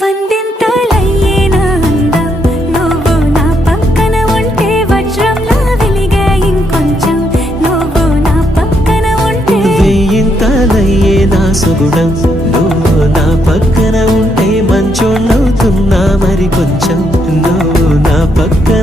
వందింతలయ్యేనా అందం నువ్వు నా పక్కన ఉంటే వజ్రంలా వెలిగే ఇంకొంచెం నువ్వు నా పక్కన ఉంటే వెయ్యింతలయ్యేనా సుగుణం నువ్వు నా పక్కన ఉంటే మంచోళ్ళవుతున్నా మరి కొంచెం నువ్వు నా పక్కన